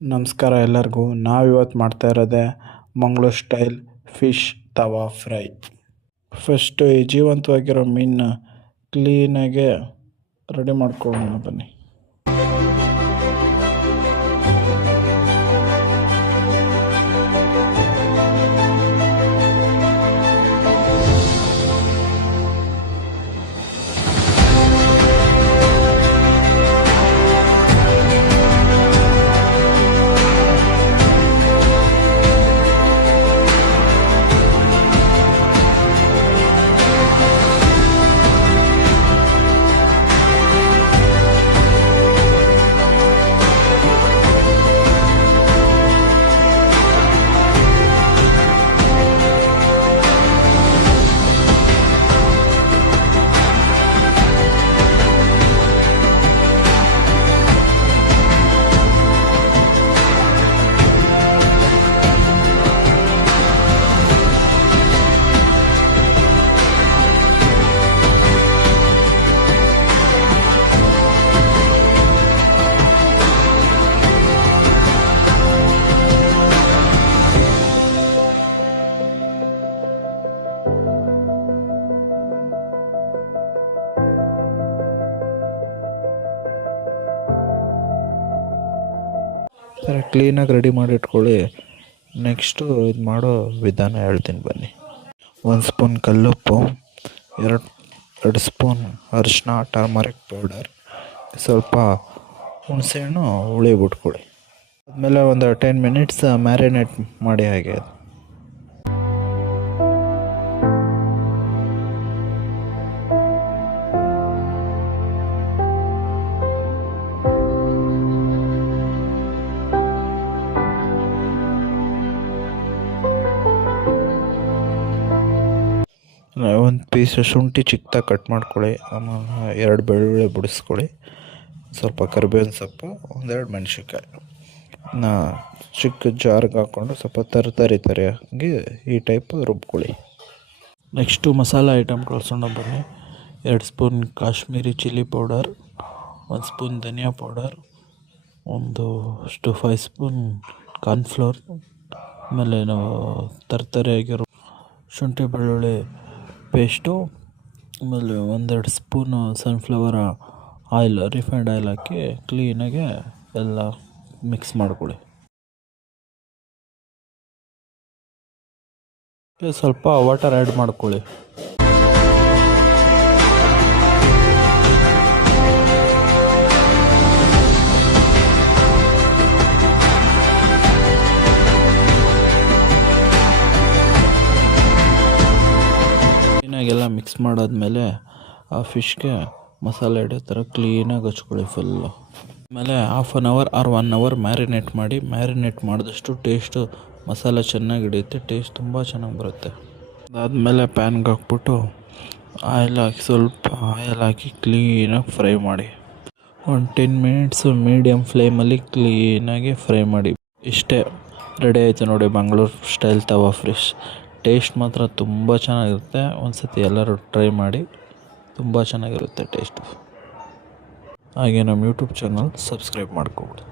ನಮಸ್ಕಾರ ಎಲ್ಲರಿಗೂ. ನಾವಿವತ್ತು ಮಾಡ್ತಾ ಇರೋದೇ ಮಂಗಳೂರು ಸ್ಟೈಲ್ ಫಿಶ್ ತವಾ ಫ್ರೈ. ಫಸ್ಟು ಈ ಜೀವಂತವಾಗಿರೋ ಮೀನನ್ನ ಕ್ಲೀನಾಗೆ ರೆಡಿ ಮಾಡ್ಕೊಳ್ಳೋಣ ಬನ್ನಿ. ಸರಿ, ಕ್ಲೀನಾಗಿ ರೆಡಿ ಮಾಡಿ ಇಟ್ಕೊಳ್ಳಿ. ನೆಕ್ಸ್ಟು ಇದು ಮಾಡೋ ವಿಧಾನ ಹೇಳ್ತೀನಿ ಬನ್ನಿ. 1 ಸ್ಪೂನ್ ಕಲ್ಲುಪ್ಪು, 2 ಸ್ಪೂನ್ ಅರಿಶಿನ, ಟರ್ಮರಿಕ್ ಪೌಡರ್, ಸ್ವಲ್ಪ ಹುಣಸೆಹಣ್ಣು ಹುಳಿ ಬಿಟ್ಕೊಳ್ಳಿ. ಆದಮೇಲೆ ಒಂದು 10 ಮಿನಿಟ್ಸ್ ಮ್ಯಾರಿನೇಟ್ ಮಾಡಿ. ಹಾಗೆ ಒಂದು ಪೀಸ್ ಶುಂಠಿ ಚಿಕ್ಕದಾಗಿ ಕಟ್ ಮಾಡ್ಕೊಳ್ಳಿ. ಆಮೇಲೆ 2 ಬೆಳ್ಳುಳ್ಳಿ ಬಿಡಿಸ್ಕೊಳ್ಳಿ, ಸ್ವಲ್ಪ ಕರಿಬೇವಿನ ಸೊಪ್ಪು, 1-2 ಮೆಣಸಿನ್ಕಾಯಿ ಚಿಕ್ಕ ಜಾರ್ಗೆ ಹಾಕ್ಕೊಂಡು ಸ್ವಲ್ಪ ತರಿಯಾಗಿ ಈ ಟೈಪ್ ರುಬ್ಕೊಳ್ಳಿ. ನೆಕ್ಸ್ಟು ಮಸಾಲೆ ಐಟಮ್ ಕಳ್ಸೋಣ ಬನ್ನಿ. 2 spoon Kashmiri chilli powder, 1 spoon ಧನಿಯಾ ಪೌಡರ್, 5 ಸ್ಪೂನ್ ಕಾರ್ನ್ಫ್ಲೋರ್, ಆಮೇಲೆ ನಾವು ತರಿಯಾಗಿರೋ ಶುಂಠಿ ಬೆಳ್ಳುಳ್ಳಿ ಪೇಸ್ಟು, ಆಮೇಲೆ 1-2 spoon sunflower oil, refined oil ಹಾಕಿ ಕ್ಲೀನಾಗೆ ಎಲ್ಲ ಮಿಕ್ಸ್ ಮಾಡ್ಕೊಳ್ಳಿ. ಸ್ವಲ್ಪ ವಾಟರ್ ಆ್ಯಡ್ ಮಾಡ್ಕೊಳ್ಳಿ. ಕ್ಲೀನಾಗೆಲ್ಲ ಮಿಕ್ಸ್ ಮಾಡಾದ್ಮೇಲೆ ಆ ಫಿಶ್ಗೆ ಮಸಾಲೆ ಹಿಡಿಯೋ ಥರ ಕ್ಲೀನಾಗಿ ಹಚ್ಕೊಳ್ಳಿ ಫುಲ್ಲು. ಆಮೇಲೆ 1/2 ಅವರ್ ಆರ್ 1 ಅವರ್ ಮ್ಯಾರಿನೇಟ್ ಮಾಡಿ. ಮ್ಯಾರಿನೇಟ್ ಮಾಡಿದಷ್ಟು ಟೇಸ್ಟು ಮಸಾಲೆ ಚೆನ್ನಾಗಿ ಹಿಡಿಯುತ್ತೆ, ಟೇಸ್ಟ್ ತುಂಬ ಚೆನ್ನಾಗಿ ಬರುತ್ತೆ. ಅದಾದಮೇಲೆ ಪ್ಯಾನ್ಗೆ ಹಾಕ್ಬಿಟ್ಟು ಸ್ವಲ್ಪ ಆಯಿಲ್ ಹಾಕಿ ಕ್ಲೀನಾಗಿ ಫ್ರೈ ಮಾಡಿ. ಒಂದು 10 ಮಿನಿಟ್ಸು ಮೀಡಿಯಮ್ ಫ್ಲೇಮಲ್ಲಿ ಕ್ಲೀನಾಗಿ ಫ್ರೈ ಮಾಡಿ. ಇಷ್ಟೇ, ರೆಡಿ ಆಯಿತು ನೋಡಿ ಮಂಗಳೂರು ಸ್ಟೈಲ್ ತವಾ ಫಿಶ್. ಟೇಸ್ಟ್ ಮಾತ್ರ ತುಂಬ ಚೆನ್ನಾಗಿರುತ್ತೆ. ಒಂದು ಸತಿ ಎಲ್ಲರೂ ಟ್ರೈ ಮಾಡಿ, ತುಂಬ ಚೆನ್ನಾಗಿರುತ್ತೆ ಟೇಸ್ಟು. ಹಾಗೆ ನಮ್ಮ ಯೂಟ್ಯೂಬ್ ಚಾನಲ್ ಸಬ್ಸ್ಕ್ರೈಬ್ ಮಾಡ್ಕೊಬಿಡಿ.